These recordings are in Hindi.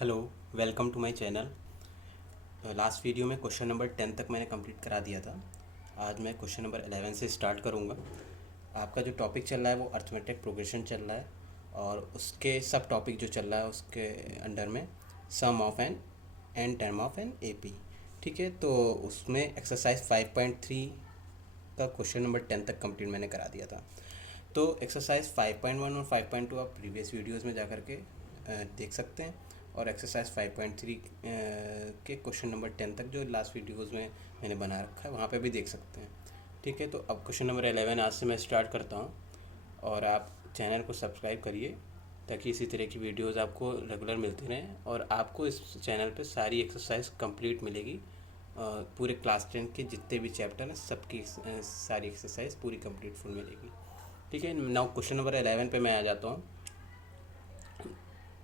Hello, welcome to my channel. Last video में क्वेश्चन नंबर 10 तक मैंने कंप्लीट करा दिया था। आज मैं क्वेश्चन नंबर 11 से स्टार्ट करूँगा। आपका जो टॉपिक चल रहा है वो अर्थमेटिक प्रोग्रेशन चल रहा है और उसके सब टॉपिक जो चल रहा है उसके अंडर में sum of n and term of n AP. ठीक है, तो उसमें एक्सरसाइज 5.3 का क्वेश्चन नंबर 10 तक कंप्लीट मैंने करा दिया था। तो एक्सरसाइज 5.1 और 5.2 आप प्रीवियस वीडियोस में जा कर के देख सकते हैं और एक्सरसाइज 5.3 के क्वेश्चन नंबर 10 तक जो लास्ट वीडियोस में मैंने बना रखा है वहाँ पे भी देख सकते हैं। ठीक है, तो अब क्वेश्चन नंबर 11 आज से मैं स्टार्ट करता हूँ और आप चैनल को सब्सक्राइब करिए ताकि इसी तरह की वीडियोस आपको रेगुलर मिलती रहें और आपको इस चैनल पे सारी एक्सरसाइज कंप्लीट मिलेगी। पूरे क्लास 10 के जितने भी चैप्टर हैं सबकी सारी एक्सरसाइज पूरी कंप्लीट फुल मिलेगी। ठीक है, नाउ क्वेश्चन नंबर 11 पे मैं आ जाता हूँ।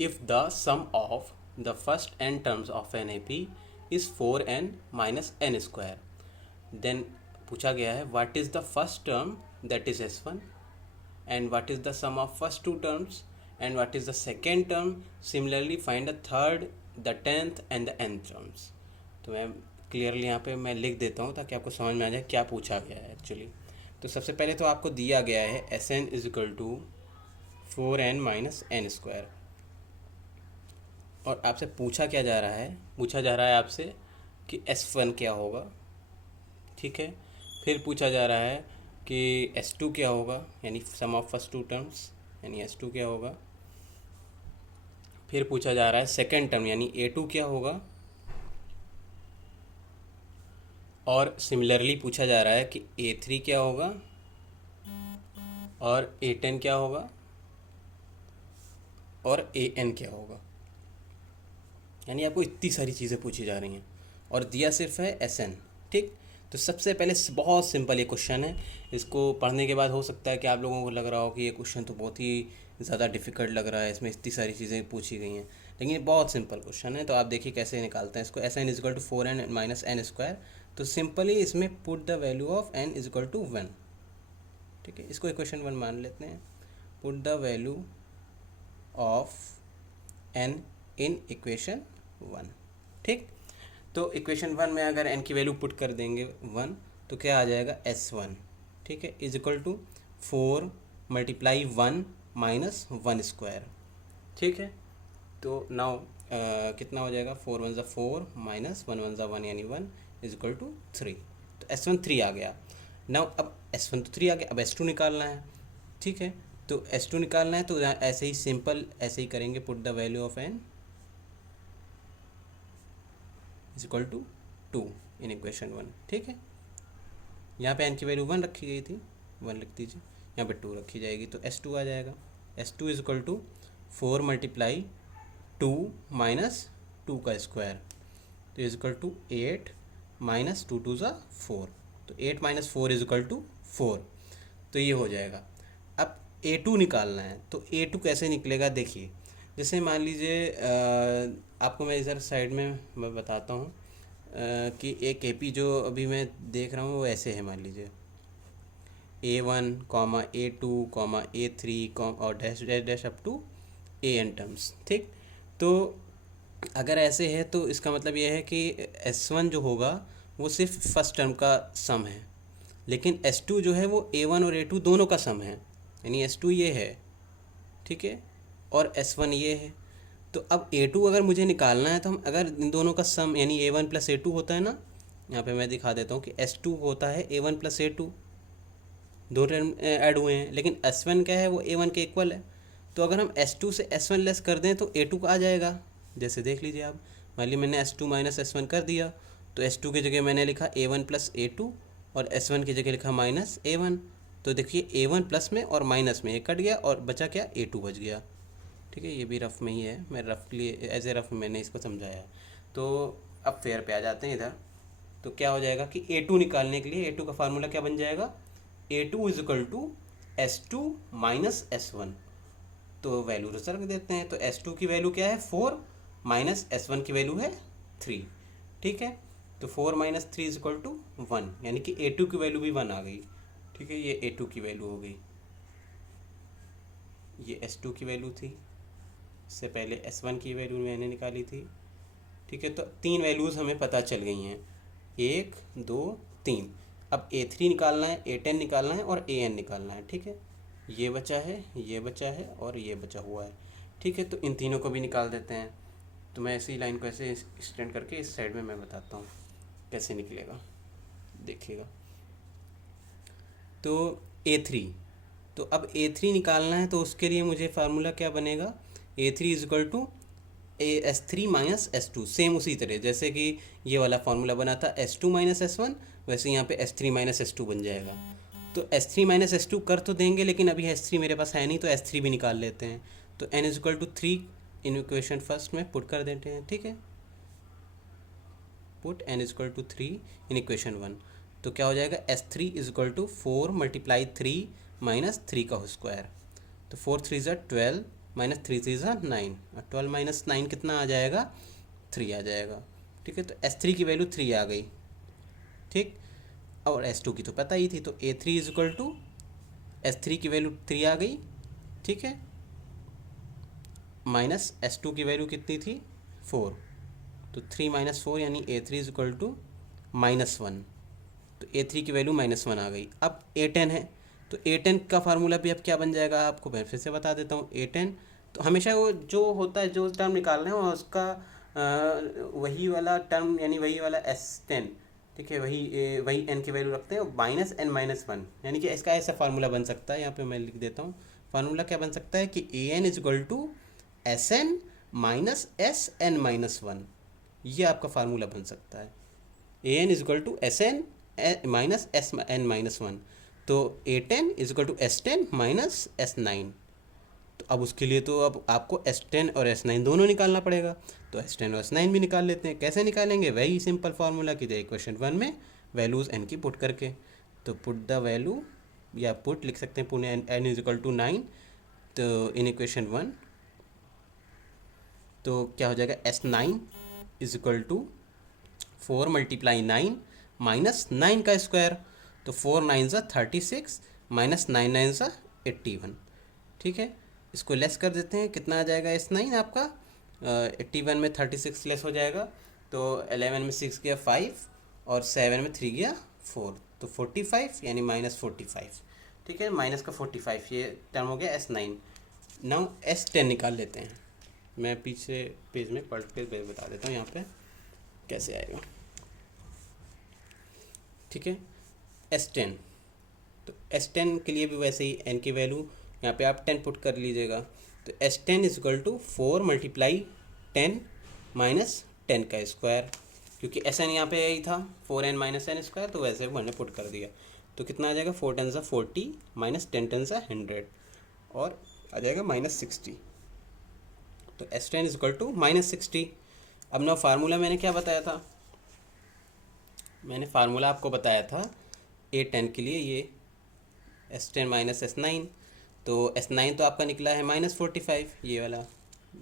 If the sum of the first n terms of an A P is 4n minus n square, then पूछा गया है what is the first term that is s1 and what is the sum of first two terms and what is the second term. Similarly find the third, the 10th and the nth terms. तो मैं क्लियरली यहाँ पे मैं लिख देता हूँ ताकि आपको समझ में आ जाए क्या पूछा गया है एक्चुअली। तो सबसे पहले तो आपको दिया गया है S n is equal to 4n minus n square और आपसे पूछा क्या जा रहा है, पूछा जा रहा है आपसे कि S1 क्या होगा। ठीक है, फिर पूछा जा रहा है कि S2 क्या होगा, यानी सम ऑफ फर्स्ट टू टर्म्स यानी S2 क्या होगा। फिर पूछा जा रहा है सेकेंड टर्म यानी A2 क्या होगा और सिमिलरली पूछा जा रहा है कि A3 क्या होगा और A10 क्या होगा और AN क्या होगा। यानी आपको इतनी सारी चीज़ें पूछी जा रही हैं और दिया सिर्फ है SN। ठीक, तो सबसे पहले बहुत सिंपल ये क्वेश्चन है। इसको पढ़ने के बाद हो सकता है कि आप लोगों को लग रहा हो कि ये क्वेश्चन तो बहुत ही ज़्यादा डिफ़िकल्ट लग रहा है, इसमें इतनी सारी चीज़ें पूछी गई हैं, लेकिन ये बहुत सिंपल क्वेश्चन है। तो आप देखिए कैसे निकालते हैं इसको। S n is equal to 4n minus n square, तो सिंपली इसमें put the value of n is equal to 1। ठीक है, इसको इक्वेशन 1 मान लेते हैं। Put the value of n in equation 1। ठीक, तो इक्वेशन 1 में अगर n की वैल्यू पुट कर देंगे 1 तो क्या आ जाएगा S1। ठीक है, is equal to 4 multiply 1 minus 1 square. ठीक है, तो नाउ कितना हो जाएगा, 4 1 ज़ा 4 माइनस 1 1 ज़ा 1 यानी 1 इज इक्वल टू 3। तो S1 3 आ गया। नाउ अब S1 तो 3 आ गया, अब S2 निकालना है। ठीक है, तो S2 निकालना है तो ऐसे ही सिंपल ऐसे ही करेंगे, put the value of n is equal to 2 in equation 1। ठीक है, यहाँ पे n की वैल्यू 1 रखी गई थी, 1 लिख दीजिए, यहाँ पे 2 रखी जाएगी तो S2 आ जाएगा। S2 is equal to 4 multiply 2 minus 2 का स्क्वायर, तो इज इक्वल टू 8 माइनस 2 2 ज़ा 4, तो 8 माइनस 4 इज इक्वल टू 4। तो ये हो जाएगा। अब A2 निकालना है, तो A2 कैसे निकलेगा देखिए। जैसे मान लीजिए आपको मैं इधर साइड में मैं बताता हूँ कि एक AP जो अभी मैं देख रहा हूँ वो ऐसे है। मान लीजिए A1 comma A2 comma A3 और dash dash dash up to AN terms. ठीक, तो अगर ऐसे है तो इसका मतलब ये है कि S1 जो होगा वो सिर्फ फर्स्ट टर्म का सम है, लेकिन S2 जो है वो A1 और A2 दोनों का सम है, यानी S2 ये है। ठीक है, और S1 ये है। तो अब A2 अगर मुझे निकालना है तो हम अगर इन दोनों का सम यानी A1 प्लस A2 होता है ना, यहाँ पे मैं दिखा देता हूँ कि S2 होता है A1 प्लस A2, दो टर्म ऐड हुए हैं, लेकिन S1 क्या है वो A1 के इक्वल है। तो अगर हम S2 से S1 लेस कर दें तो A2 का आ जाएगा। जैसे देख लीजिए आप, मान लीजिए मैंने S2 माइनस S1 कर दिया, तो S2 की जगह मैंने लिखा A1 प्लस A2 और S1 की जगह लिखा माइनस A1। तो देखिए A1 प्लस में और माइनस में एक कट गया और बचा क्या, A2 बच गया। ठीक है, ये भी रफ में ही है, मैं रफली एज ए रफ मैंने इसको समझाया है। तो अब फेयर पे आ जाते हैं इधर। तो क्या हो जाएगा कि A2 निकालने के लिए A2 का फार्मूला क्या बन जाएगा, A2 is equal to S2 minus S1। तो वैल्यू रख देते हैं, तो S2 की वैल्यू क्या है 4 माइनस S1 की वैल्यू है 3। ठीक है, तो 4 माइनस 3 इज इक्वल टू 1, यानी कि A2 की वैल्यू भी 1 आ गई। ठीक है, ये A2 की वैल्यू हो गई, ये S2 की वैल्यू थी। इससे पहले S1 की वैल्यू मैंने निकाली थी, ठीक है। तो 3 वैल्यूज़ हमें पता चल गई हैं, 1 2 3। अब A3 निकालना है, A10 निकालना है और AN निकालना है, ठीक है। ये बचा है, ये बचा है और ये बचा हुआ है, ठीक है। तो इन तीनों को भी निकाल देते हैं। तो मैं ऐसी लाइन को ऐसे एक्सटेंड करके इस साइड में मैं बताता हूँ कैसे निकलेगा, देखिएगा। तो A3, तो अब A3 निकालना है, तो उसके लिए मुझे फार्मूला क्या बनेगा, A3 is equal to S3 minus S2। Same उसी तरह जैसे कि ये वाला फार्मूला बना था S2 माइनस S1, वैसे यहाँ पे S3 माइनस S2 बन जाएगा। तो S3 माइनस S2 कर तो देंगे, लेकिन अभी S3 मेरे पास है नहीं, तो S3 भी निकाल लेते हैं। तो n is equal to 3 in equation first में पुट कर देते हैं, ठीक है। Put n is equal to 3 in equation 1। तो क्या हो जाएगा, S3 is equal to 4 multiply 3 minus 3 का स्क्वायर। तो 4 3 ज़ा 12 माइनस 3 3 ज़ा 9, और 12 माइनस 9 कितना आ जाएगा, 3 आ जाएगा, ठीक है। तो S3 की वैल्यू 3 आ गई, ठीक। और S2 की तो पता ही थी, तो A3 is equal to S3 की वैल्यू 3 आ गई, ठीक है, माइनस S2 की वैल्यू कितनी थी, 4। तो 3 माइनस 4 यानी A3 इज इक्वल टू -1। तो A3 की वैल्यू -1 आ गई। अब A10 है, तो A10 का फार्मूला भी अब क्या बन जाएगा, आपको मैं फिर से बता देता हूँ। A10 तो हमेशा वो जो होता है, जो टर्म निकालना है उसका वही वाला टर्म, यानी वही वाला S10, ठीक है, वही n की वैल्यू रखते हैं, -n-1, यानी कि इसका ऐसा फार्मूला बन सकता है। यहाँ पे मैं लिख देता हूँ, फार्मूला क्या बन सकता है कि an is equal to Sn minus Sn-1, ये आपका फार्मूला बन सकता है। an is equal to Sn minus Sn-1, तो A10 is equal to S10 minus S9। तो अब उसके लिए तो अब आपको S10 और S9 दोनों निकालना पड़ेगा। तो S10 और S9 भी निकाल लेते हैं। कैसे निकालेंगे, वही सिंपल फार्मूला की जगह क्वेश्चन 1 में वैल्यूज़ n की पुट करके। तो पुट द वैल्यू, या पुट लिख सकते हैं पुणे n इज इक्वल टू 9, तो इन इक्वेशन 1। तो क्या हो जाएगा, S9 is equal to 4 multiply 9 minus 9 का स्क्वायर। तो 4 9 ज़ा 36 माइनस 9 9 ज़ा 81, ठीक है। इसको लेस कर देते हैं, कितना आ जाएगा S9 आपका, 81 में 36 लेस हो जाएगा, तो 11 में 6 गया 5 और 7 में 3 गया 4, तो 45 यानी -45, ठीक है, माइनस का 45, ये टर्म हो गया S9। नाउ S10 निकाल लेते हैं। मैं पीछे पेज में पढ़ के बता देता हूँ यहाँ पे कैसे आएगा, ठीक है। S10, तो S10 के लिए भी वैसे ही n की वैल्यू यहाँ पे आप 10 पुट कर लीजिएगा। तो S10 is equal to 4 multiply 10 minus 10 का स्क्वायर, क्योंकि Sn यहाँ पे यही था 4n माइनस n स्क्वायर, तो वैसे मैंने पुट कर दिया। तो कितना आ जाएगा, 4 10 ज़ा 40 माइनस 10 10 ज़ा 100, और आ जाएगा -60। तो S10 इज इक्वल टू -60। अब ना फार्मूला मैंने क्या बताया था, मैंने फार्मूला आपको बताया था A10 के लिए, ये S10 माइनस S9। तो S9 तो आपका निकला है -45, ये वाला,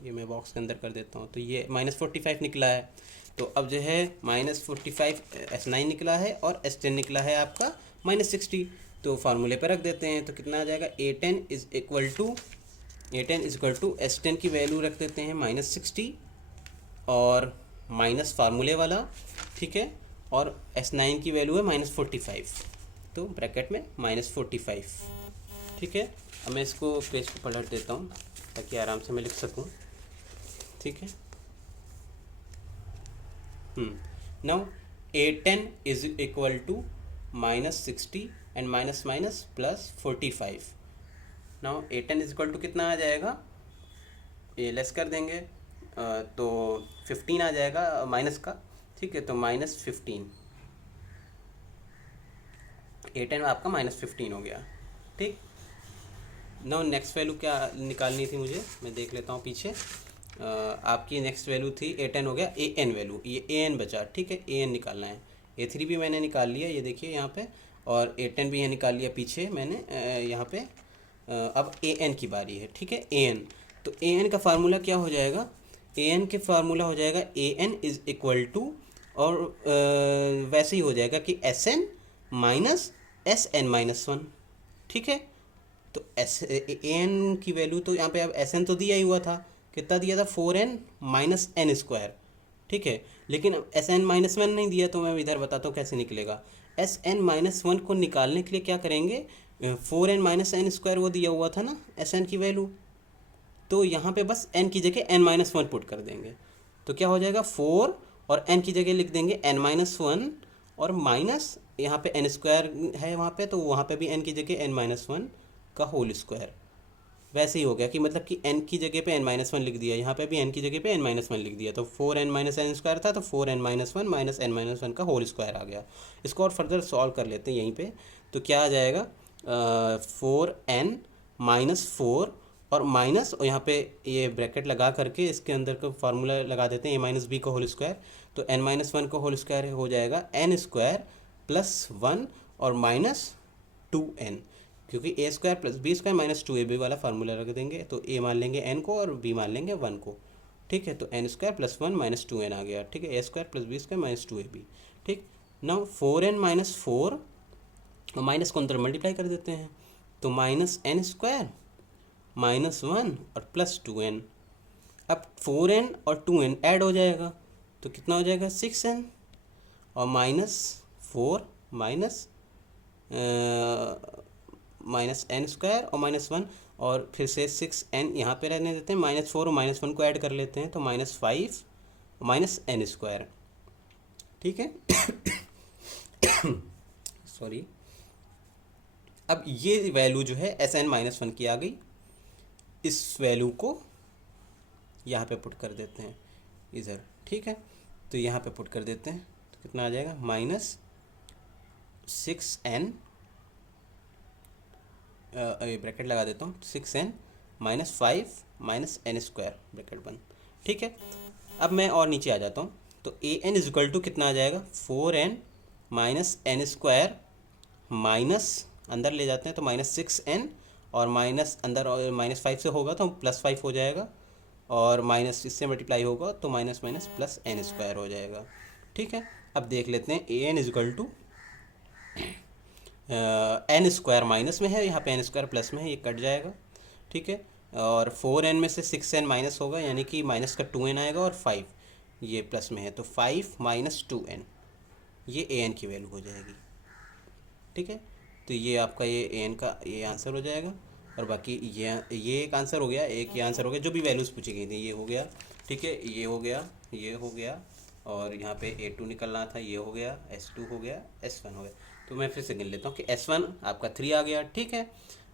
ये मैं बॉक्स के अंदर कर देता हूँ। तो ये -45 निकला है। तो अब जो है -45 S9 निकला है और S10 निकला है आपका -60। तो फार्मूले पर रख देते हैं, तो कितना आ जाएगा, A10 is equal to S10 की वैल्यू रख देते हैं -60 और माइनस फार्मूले वाला, ठीक है, और S9 की वैल्यू है -45, तो ब्रैकेट में -45, ठीक है। अब मैं इसको पेज पर पलट देता हूँ ताकि आराम से मैं लिख सकूँ, ठीक है। Now A10 is equal to -60 and minus minus +45। Now A10 is equal to कितना आ जाएगा, ये लेस कर देंगे, तो 15 आ जाएगा माइनस का, ठीक है। तो -15, A10 आपका -15 हो गया, ठीक। नाउ नेक्स्ट वैल्यू क्या निकालनी थी मुझे, मैं देख लेता हूँ पीछे। आपकी नेक्स्ट वैल्यू थी A10 हो गया, AN वैल्यू, ये AN बचा, ठीक है, AN निकालना है। A3 भी मैंने निकाल लिया, ये देखिए यहाँ पे, और A10 भी यहाँ निकाल लिया पीछे मैंने, यहाँ पे। अब AN की बारी है, ठीक है, AN। तो AN का फार्मूला क्या हो जाएगा, AN के फार्मूला हो जाएगा AN इज इक्वल टू, और वैसे ही हो जाएगा कि SN माइनस Sn-1, ठीक है। तो AN की वैल्यू तो यहाँ पे अब SN तो दिया ही हुआ था कितना दिया था 4n माइनस एन स्क्वायर, ठीक है। लेकिन एस एन माइनस वन नहीं दिया, तो मैं इधर बताता हूँ कैसे निकलेगा। एस एन माइनस वन को निकालने के लिए क्या करेंगे, 4n माइनस एन स्क्वायर वो दिया हुआ था ना एस एन की वैल्यू, तो यहाँ पे बस n की जगह n माइनस वन पुट कर देंगे, तो क्या हो जाएगा 4 और n की जगह लिख देंगे n माइनस वन और माइनस यहाँ पे n स्क्वायर है वहाँ पे, तो वहाँ पे भी n की जगह n माइनस वन का होल स्क्वायर। वैसे ही हो गया कि मतलब कि n की जगह पे n माइनस वन लिख दिया, यहाँ पे भी n की जगह पे n माइनस वन लिख दिया, तो 4n माइनस एन स्क्वायर था तो 4n minus one minus n minus one का होल स्क्वायर आ गया। इसको और फर्दर सॉल्व कर लेते हैं यहीं पे, तो क्या आ जाएगा 4n माइनस फोर और माइनस, और यहाँ पे ये ब्रैकेट लगा करके इसके अंदर का फार्मूला लगा देते हैं a माइनस बी का होल स्क्वायर, तो n माइनस वन का होल स्क्वायर हो जाएगा n स्क्वायर प्लस वन और माइनस 2n, क्योंकि a square plus b square minus 2ab वाला फार्मूला रख देंगे, तो a मान लेंगे n को और b मान लेंगे 1 को, ठीक है। तो n square plus one minus 2n आ गया, ठीक है, a square plus b square minus 2ab, ठीक। नाउ 4n माइनस फोर और माइनस को अंदर मल्टीप्लाई कर देते हैं, तो minus n square minus one और प्लस 2n। अब 4n और 2n ऐड हो जाएगा, तो कितना हो जाएगा 6n और minus four minus minus n square और माइनस वन, और फिर से 6n यहाँ पे रहने देते हैं, माइनस फोर और माइनस वन को ऐड कर लेते हैं, तो minus five minus n square, ठीक है। सॉरी। अब ये वैल्यू जो है एस एन माइनस वन की आ गई, इस वैल्यू को यहाँ पे पुट कर देते हैं इधर, ठीक है। तो यहाँ पे पुट कर देते हैं, तो कितना आ जाएगा माइनस 6n, ब्रैकेट लगा देता हूँ, 6n minus five minus n square bracket बंद, ठीक है। अब मैं और नीचे आ जाता हूँ, तो ए एन इज इक्वल टू कितना आ जाएगा 4n minus n square minus अंदर ले जाते हैं तो माइनस 6n और माइनस अंदर माइनस फाइव से होगा तो प्लस फाइव हो जाएगा, और माइनस इससे मल्टीप्लाई होगा तो minus minus plus n square हो जाएगा, ठीक है। अब देख लेते हैं a n is equal to n square minus में है, यहाँ पे एन स्क्वायर प्लस में है, ये कट जाएगा, ठीक है। और 4n में से 6n माइनस होगा, यानी कि माइनस का 2n आएगा, और 5 ये प्लस में है, तो 5 माइनस 2n ये an की वैल्यू हो जाएगी, ठीक है। तो ये आपका ये an का ये आंसर हो जाएगा, और बाकी ये एक आंसर हो गया, एक ये आंसर हो गया, जो भी वैल्यूज़ पूछी गई थी ये हो गया, ठीक है। ये हो गया, ये हो गया, और यहाँ पे A2 निकलना था, ये हो गया, S2 हो गया, S1 हो गया। तो मैं फिर से गिन लेता हूँ कि S1 आपका 3 आ गया, ठीक है,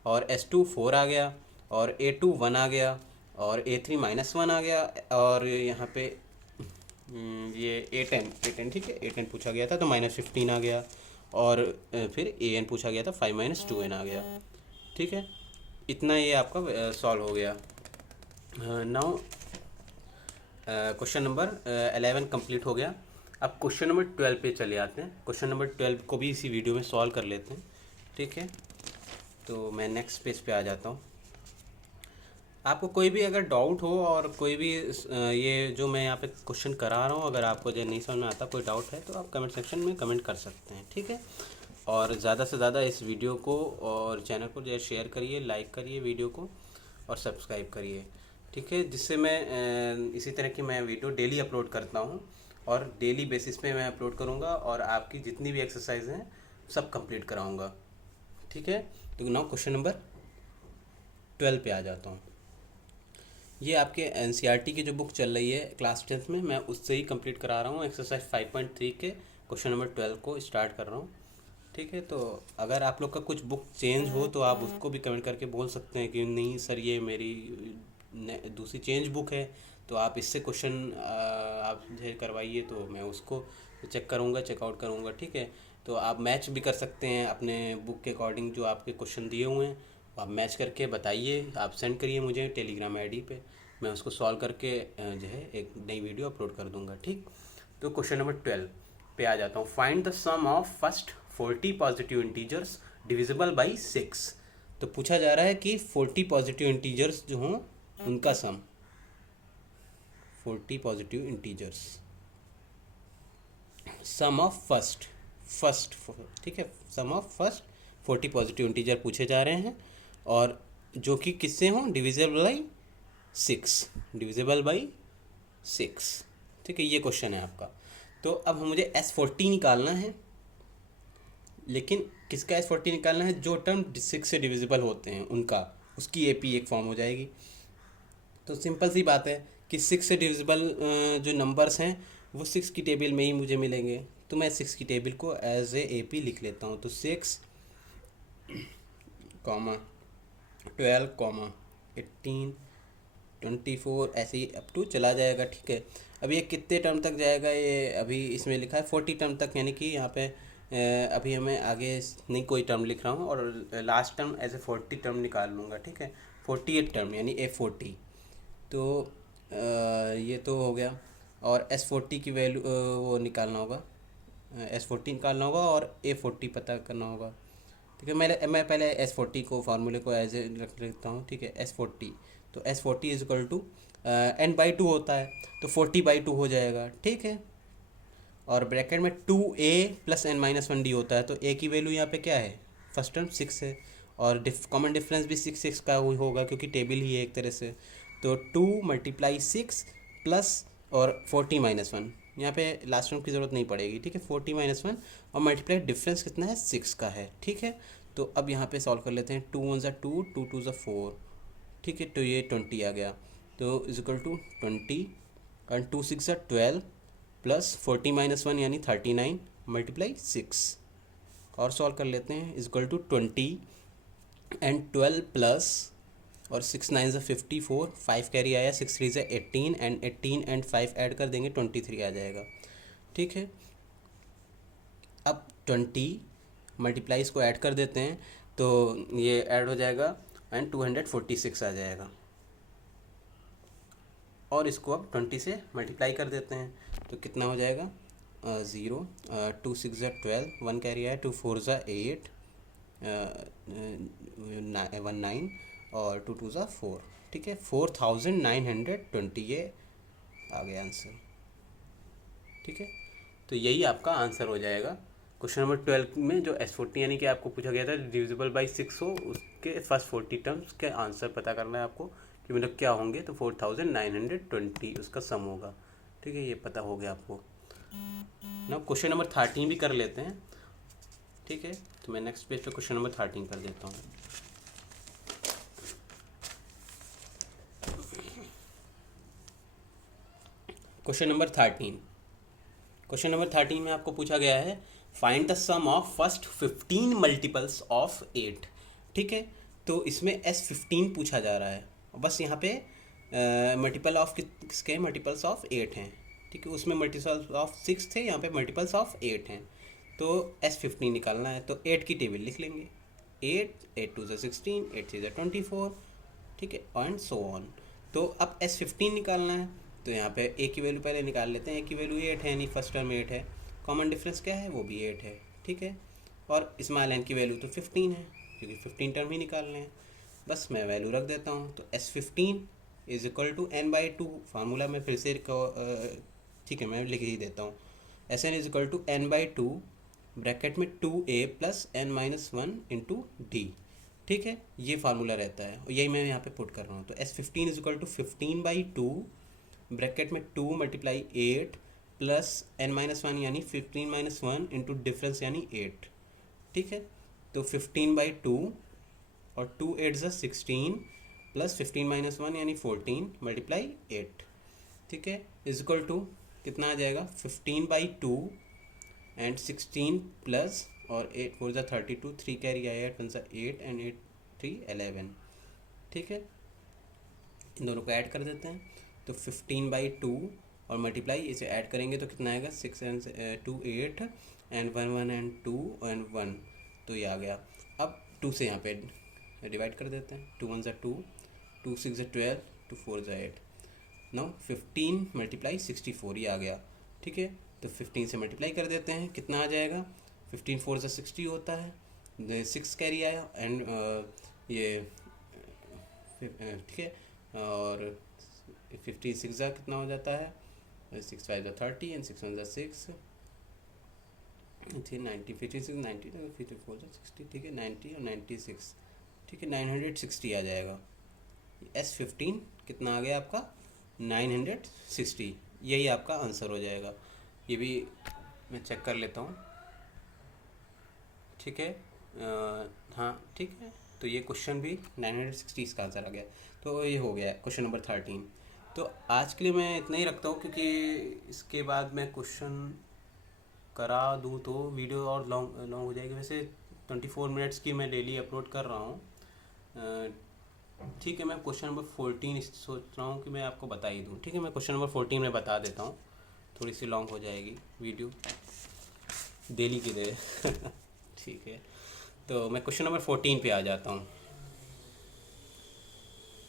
और S2 4 आ गया, और A2 1 आ गया, और A3 माइनस 1 आ गया, और यहाँ पे ये A10 ठीक है, A10 पूछा गया था तो माइनस 15 आ गया, और फिर AN पूछा गया था 5 माइनस 2n आ गया, ठीक है। इतना ये आपका सॉल्व हो गया। नाउ क्वेश्चन नंबर 11 कंप्लीट हो गया। अब क्वेश्चन नंबर 12 पे चले आते हैं। क्वेश्चन नंबर 12 को भी इसी वीडियो में सॉल्व कर लेते हैं, ठीक है। तो मैं नेक्स्ट पेज पे आ जाता हूँ। आपको कोई भी अगर डाउट हो और कोई भी ये जो मैं यहाँ पे क्वेश्चन करा रहा हूँ, अगर आपको जो नहीं समझ में आता, कोई डाउट है, तो आप कमेंट सेक्शन में कमेंट कर सकते हैं, ठीक है। और ज़्यादा से ज़्यादा इस वीडियो को और चैनल को जो है शेयर करिए, लाइक करिए वीडियो को, और सब्सक्राइब करिए, ठीक है, जिससे मैं इसी तरह की मैं वीडियो डेली अपलोड करता हूँ, और डेली बेसिस पे मैं अपलोड करूँगा, और आपकी जितनी भी एक्सरसाइज हैं सब कंप्लीट कराऊँगा, ठीक है। तो नाउ क्वेश्चन नंबर 12 पे आ जाता हूँ। ये आपके एनसीईआरटी की जो बुक चल रही है क्लास 10th में, मैं उससे ही कंप्लीट करा रहा हूँ। एक्सरसाइज 5.3 के क्वेश्चन नंबर 12 को स्टार्ट कर रहा हूँ, ठीक है। तो अगर आप लोग का कुछ बुक चेंज हो तो आप उसको भी कमेंट करके बोल सकते हैं कि नहीं सर ये मेरी दूसरी चेंज बुक है, तो आप इससे क्वेश्चन आप जो करवाइए, तो मैं उसको चेक करूँगा, चेकआउट करूँगा, ठीक है। तो आप मैच भी कर सकते हैं अपने बुक के अकॉर्डिंग, जो आपके क्वेश्चन दिए हुए हैं आप मैच करके बताइए, आप सेंड करिए मुझे टेलीग्राम आईडी पे, मैं उसको सॉल्व करके जो है एक नई वीडियो अपलोड कर दूंगा, ठीक। तो क्वेश्चन नंबर 12 पे आ जाता हूँ। Find the sum of first 40 positive integers divisible by 6। तो पूछा जा रहा है कि 40 पॉजिटिव इंटीजर्स जो हों उनका sum, 40 positive integers, sum of first, ठीक है, sum of first 40 positive integer पूछे जा रहे हैं, और जो कि किससे हों, डिविजिबल बाई 6 डिविजिबल बाई 6। ठीक है, ये क्वेश्चन है आपका। तो अब मुझे S40 निकालना है, लेकिन किसका S40 निकालना है? जो टर्म 6 से डिविजिबल होते हैं उनका, उसकी AP एक फॉर्म हो जाएगी। तो सिंपल सी बात है कि 6 से डिविजिबल जो नंबर्स हैं वो 6 की टेबल में ही मुझे मिलेंगे। तो मैं 6 की टेबल को एज ए AP लिख लेता हूँ। तो 6, 12, 18, 24 ऐसे ही अप टू चला जाएगा। ठीक है, अब ये कितने टर्म तक जाएगा? ये अभी इसमें लिखा है 40 टर्म तक, यानी कि यहाँ पे अभी हमें आगे नहीं कोई टर्म लिख रहा हूँ, और last term as a 40 term निकाल लूँगा। ठीक है, 48 टर्म यानी A40। तो ये तो हो गया। और S40 की वैल्यू वो निकालना होगा, S40 निकालना होगा और A40 पता करना होगा। ठीक है, मैं पहले S40 को फार्मूले को एज ए रख लेता हूँ। ठीक है, S40, तो S40 is equal to n/2 होता है, तो 40/2 हो जाएगा। ठीक है, और ब्रैकेट में 2a प्लस n-1d होता है। तो a की वैल्यू यहाँ पे क्या है? फर्स्ट टर्म 6 है, और कॉमन डिफरेंस भी 6 का होगा क्योंकि टेबल ही है एक तरह से। तो 2 × 6 प्लस और 40-1, यहाँ पे लास्ट टर्म की ज़रूरत नहीं पड़ेगी। ठीक है, 40-1 और मल्टीप्लाई डिफरेंस कितना है? 6 का है। ठीक है, तो अब यहाँ पे सॉल्व कर लेते हैं। 2 × 1 = 2, 2 × 2 = 4। ठीक है, तो ये 20 आ गया। तो is equal to 20 and 2 × 6 = 12 plus 40-1 यानी 39 मल्टीप्लाई 6, और सॉल्व कर लेते हैं। Is equal to 20 and 12 plus और 6 × 9 = 54, 5 कैरी आया, 6 × 3 = 18 एंड 18 एंड 5 ऐड कर देंगे 23 आ जाएगा। ठीक है, अब 20 मल्टीप्लाई इसको ऐड कर देते हैं, तो ये ऐड हो जाएगा एंड 246 आ जाएगा। और इसको अब 20 से मल्टीप्लाई कर देते हैं, तो कितना हो जाएगा? 0, 2 × 6 = 12, 1 कैरी आया, 2 × 4 = 8, 1 9 और 2 × 2 = 4। ठीक है, 4920 ये आ गया आंसर। ठीक है, तो यही आपका आंसर हो जाएगा। क्वेश्चन नंबर 12 में जो S40 यानी कि आपको पूछा गया था डिविजिबल बाई 6 हो, उसके फर्स्ट 40 टर्म्स के आंसर पता करना है आपको कि मतलब क्या होंगे। तो 4920 उसका सम होगा। ठीक है, ये पता हो गया आपको ना। क्वेश्चन नंबर 13 भी कर लेते हैं। ठीक है, तो मैं नेक्स्ट पेज पे क्वेश्चन नंबर 13 कर देता हूँ। क्वेश्चन नंबर 13, क्वेश्चन नंबर 13 में आपको पूछा गया है find the sum of first 15 multiples of 8। ठीक है, तो इसमें S15 पूछा जा रहा है। बस यहाँ पे मल्टीपल ऑफ किसके? मल्टीपल्स ऑफ 8 हैं। ठीक है, उसमें मल्टीपल्स ऑफ 6 थे, यहाँ पे मल्टीपल्स ऑफ 8 हैं। तो S15 निकालना है, तो 8 की टेबल लिख लेंगे। 8, 8 × 2 = 16, 8 × 3 = 24। ठीक है, एंड सो ऑन। तो अब S15 निकालना है, तो यहाँ पे a की वैल्यू पहले निकाल लेते हैं। a की वैल्यू 8 है, यानी फर्स्ट टर्म 8 है। कॉमन डिफरेंस क्या है? वो भी 8 है। ठीक है, और स्मॉल n की वैल्यू तो 15 है, क्योंकि 15 टर्म ही निकालने हैं। बस मैं वैल्यू रख देता हूँ। तो S15 is equal to n/2 formula में फिर से ठीक है, मैं लिख ही देता हूँ। Sn is equal to n/2 bracket में 2a plus n-1 into d। ठीक है, ये फार्मूला रहता है और यही मैं यहाँ पे पुट कर रहा हूँ। तो S15 is equal to 15/2 bracket में 2 × 8 प्लस n-1 यानी 15-1 इंटू डिफरेंस यानी 8। ठीक है, तो 15/2 और 2 8 = 16 प्लस 15-1 यानी 14 मल्टीप्लाई 8। ठीक है, इज इक्वल टू कितना आ जाएगा? 15/2 एंड 16 प्लस और 8 4 = 32, 3 कैरी आया, 8 1 = 8 एंड 8 3 11। ठीक है, इन दोनों को ऐड कर देते हैं। तो 15/2 और मल्टीप्लाई इसे ऐड करेंगे तो कितना आएगा? 6 एंड 2 8 एंड 1 1 एंड 2 एंड 1, तो ये आ गया। अब 2 से यहाँ पे डिवाइड कर देते हैं। 2 1 = 2, 2 6 = 12, 2 4 = 8। नाउ 15 × 64 ये आ गया। ठीक है, तो 15 से मल्टीप्लाई कर देते हैं, कितना आ जाएगा? 15 4 = 60 होता है, 6 कैरी आया एंड ये ठीक है, और 56 कितना हो जाता है? 6 5 = 30 एंड 6 1 = 6, 90 56 90 54 = 60। ठीक है, 90 और 96, ठीक है, 960 आ जाएगा। S15 कितना आ गया आपका 960, यही आपका आंसर हो जाएगा। ये भी मैं चेक कर लेता हूँ, ठीक है। हाँ ठीक है, तो ये क्वेश्चन भी 960 इसका आंसर आ गया। तो ये हो गया क्वेश्चन नंबर 13। तो आज के लिए मैं इतना ही रखता हूँ, क्योंकि इसके बाद मैं क्वेश्चन करा दूँ तो वीडियो और लॉन्ग लॉन्ग हो जाएगी। वैसे 24 मिनट्स की मैं डेली अपलोड कर रहा हूँ, ठीक है। मैं क्वेश्चन नंबर 14 सोच रहा हूँ कि मैं आपको बता ही दूँ, ठीक है। मैं क्वेश्चन नंबर 14 में बता देता हूँ, थोड़ी सी लॉन्ग हो जाएगी वीडियो डेली की तरह ठीक है। तो मैं क्वेश्चन नंबर 14 पे आ जाता हूँ।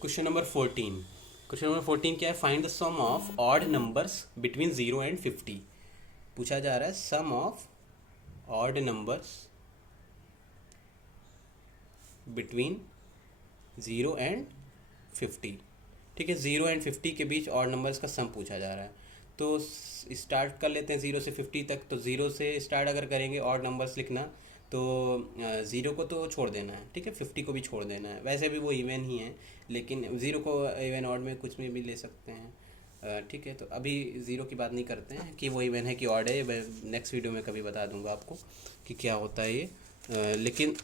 क्वेश्चन नंबर 14, क्वेश्चन नंबर 14 क्या है? Find the sum of odd numbers between 0 and 50। पूछा जा रहा है sum of odd numbers between 0 and 50, ठीक है। 0 एंड 50 के बीच ऑड नंबर्स का सम पूछा जा रहा है। तो स्टार्ट कर लेते हैं 0 से 50 तक। तो 0 से स्टार्ट अगर करेंगे ऑड नंबर्स लिखना, तो 0 को तो छोड़ देना है, ठीक है। 50 को भी छोड़ देना है, वैसे भी वो इवन ही है, लेकिन 0 को इवन ऑड में कुछ में भी ले सकते हैं, ठीक है। तो अभी 0 की बात नहीं करते हैं कि वो इवन है कि ऑड है, मैं नेक्स्ट वीडियो में कभी बता दूंगा आपको कि क्या होता है ये। लेकिन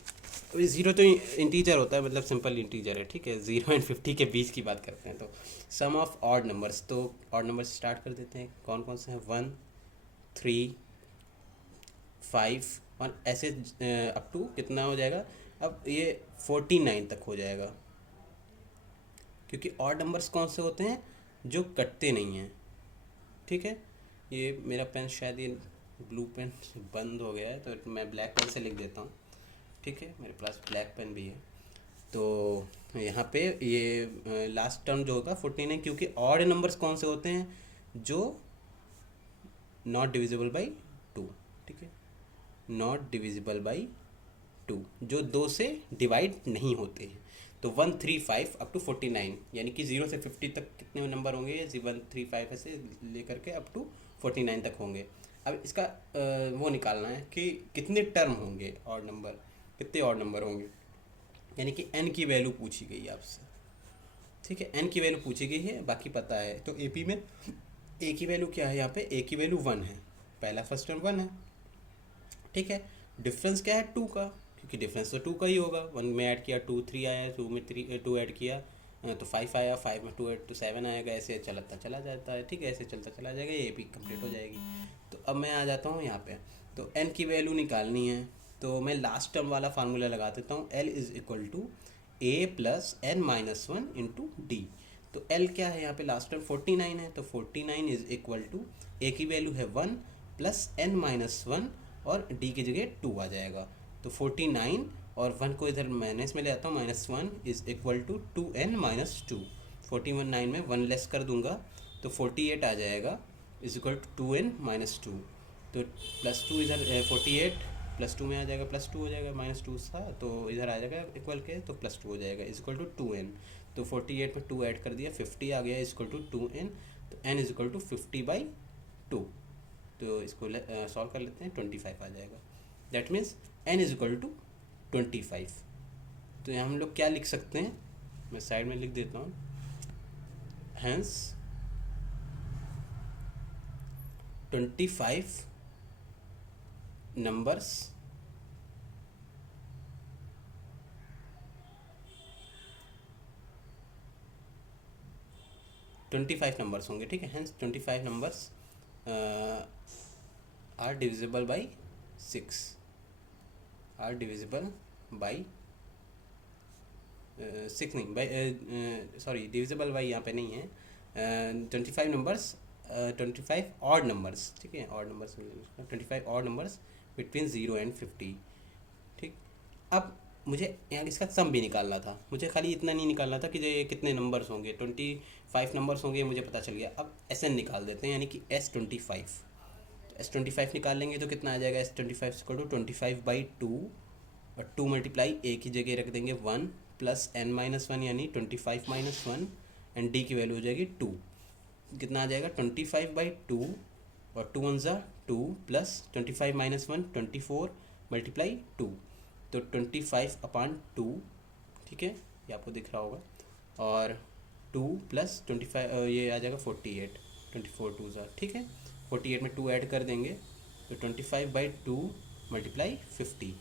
0 तो इंटीजर होता है, मतलब सिंपल इंटीजर है, ठीक है। 0 एंड 50 के बीच की बात करते हैं। तो सम ऑफ ऑड नंबर्स, तो ऑड नंबर्स स्टार्ट कर देते हैं। कौन कौन से हैं? 1, 3, 5 और ऐसे अप टू कितना हो जाएगा? अब ये 49 तक हो जाएगा, क्योंकि ऑड नंबर्स कौन से होते हैं? जो कटते नहीं हैं, ठीक है। ये मेरा पेन शायद ये ब्लू पेन बंद हो गया है, तो मैं ब्लैक पेन से लिख देता हूँ, ठीक है। मेरे पास ब्लैक पेन भी है। तो यहाँ पे ये लास्ट टर्म जो होगा 49 है, क्योंकि ऑड नंबर्स कौन से होते हैं? जो नॉट डिविजिबल बाई 2, ठीक है। नॉट डिविजिबल बाई 2, जो 2 से डिवाइड नहीं होते हैं। तो 135 अप टू 49, यानी कि 0 से 50 तक कितने नंबर होंगे? 135 से लेकर के अप टू 49 तक होंगे। अब इसका वो निकालना है कि कितने टर्म होंगे ऑड नंबर, कितने ऑड नंबर होंगे, यानी कि n की वैल्यू पूछी गई है आपसे, ठीक है। n की वैल्यू पूछी गई है, बाकी पता है। तो AP में a की वैल्यू क्या है? यहाँ पे a की वैल्यू 1 है, पहला फर्स्ट टर्म 1 है, ठीक है। डिफरेंस क्या है? 2 का, क्योंकि डिफरेंस तो 2 का ही होगा। 1 में ऐड किया 2, 3 आया, 2 में 2 ऐड किया तो 5 आया, 5 में 2 ऐड तो 7 आएगा, ऐसे चलता चला जाता है, ठीक है। ऐसे चलता चला जाएगा, ये भी कंप्लीट हो जाएगी। तो अब मैं आ जाता हूँ यहाँ पे, तो n की वैल्यू निकालनी है। तो मैं लास्ट टर्म वाला फार्मूला लगा देता हूँ, L is equal to a plus n minus 1 into D. तो L क्या है यहाँ पे? लास्ट टर्म 49 है, तो 49 इज इक्वल टू a की वैल्यू है 1 प्लस n माइनस 1 और d की जगह 2 आ जाएगा। तो 49 और 1 को इधर माइनस में ले आता हूँ, -1 is equal to 2n minus 2। 49 में 1 लेस कर दूंगा तो 48 आ जाएगा, is equal to 2n minus 2। तो +2 इधर 48 +2 में आ जाएगा, +2 हो जाएगा, -2 था तो इधर आ जाएगा इक्वल के, तो +2 हो जाएगा, इज इक्वल टू 2n। तो 48 में 2 ऐड कर दिया, 50 आ गया, इज इक्वल टू 2n। तो n इज इक्वल टू 50/2। तो इसको सॉल्व कर लेते हैं, 25 आ जाएगा। That means n is equal to 25। तो यहाँ हम लोग क्या लिख सकते हैं? मैं साइड में लिख देता हूँ, हैंस 25 नंबर्स होंगे, ठीक है। Hence 25 numbers are divisible by 6, are divisible by 6 नहीं, बाई सॉरी, डिविजिबल बाई यहाँ पे नहीं है। 25 नंबर्स, 25 ऑड नंबर्स, ठीक है। Odd numbers 25 odd numbers between 0 and 50, ठीक। अब मुझे यहाँ इसका सम भी निकालना था, मुझे खाली इतना नहीं निकालना था कि जो ये कितने नंबर्स होंगे, 25 नंबर्स होंगे, मुझे पता चल गया। अब SN निकाल देते हैं, यानी कि S25। तो S25 निकाल लेंगे तो कितना आ जाएगा? S25 इक्वल टू 25/2 और 2 मल्टीप्लाई a की जगह रख देंगे 1 प्लस n माइनस 1, यानी 25 माइनस 1, एंड d की वैल्यू हो जाएगी 2। कितना आ जाएगा? 25/2 और 2 1 ज़ा 2 प्लस 25 माइनस 1 24 मल्टीप्लाई 2, तो 25/2, ठीक है, ये आपको दिख रहा होगा। और 2 + 25 ये आ जाएगा 48, 24 2 ज़ा, ठीक है। 48 में 2 ऐड कर देंगे तो 25/2 × 50,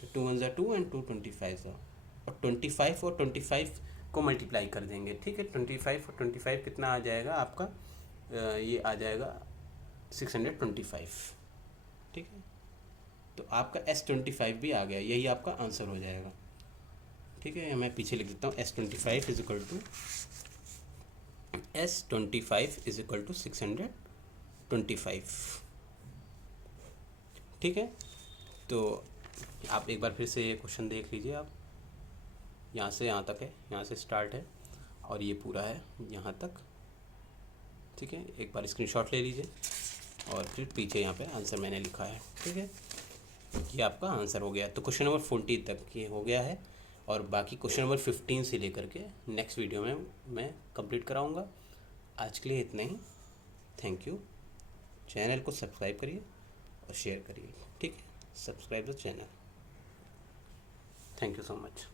तो 2 1 ज़ा 2 एंड 2 25 ज़ा, और 25 और 25 को मल्टीप्लाई कर देंगे, ठीक है। 25 और 25 कितना आ जाएगा आपका, ये आ जाएगा 625, ठीक है। तो आपका S25 भी आ गया, यही आपका आंसर हो जाएगा, ठीक है। मैं पीछे लिख देता हूँ S25 = 625, ठीक है। तो आप एक बार फिर से ये क्वेश्चन देख लीजिए, आप यहाँ से यहाँ तक है, यहाँ से स्टार्ट है और ये पूरा है यहाँ तक, ठीक है। एक बार स्क्रीनशॉट ले लीजिए और फिर पीछे यहाँ पे आंसर मैंने लिखा है, ठीक है। ये आपका आंसर हो गया। तो क्वेश्चन नंबर 40 तक ये हो गया है, और बाकी क्वेश्चन नंबर 15 से लेकर के नेक्स्ट वीडियो में मैं कंप्लीट कराऊंगा। आज के लिए इतना ही। Thank you. चैनल को सब्सक्राइब करिए और शेयर करिए, ठीक है। Subscribe the channel. Thank you so much.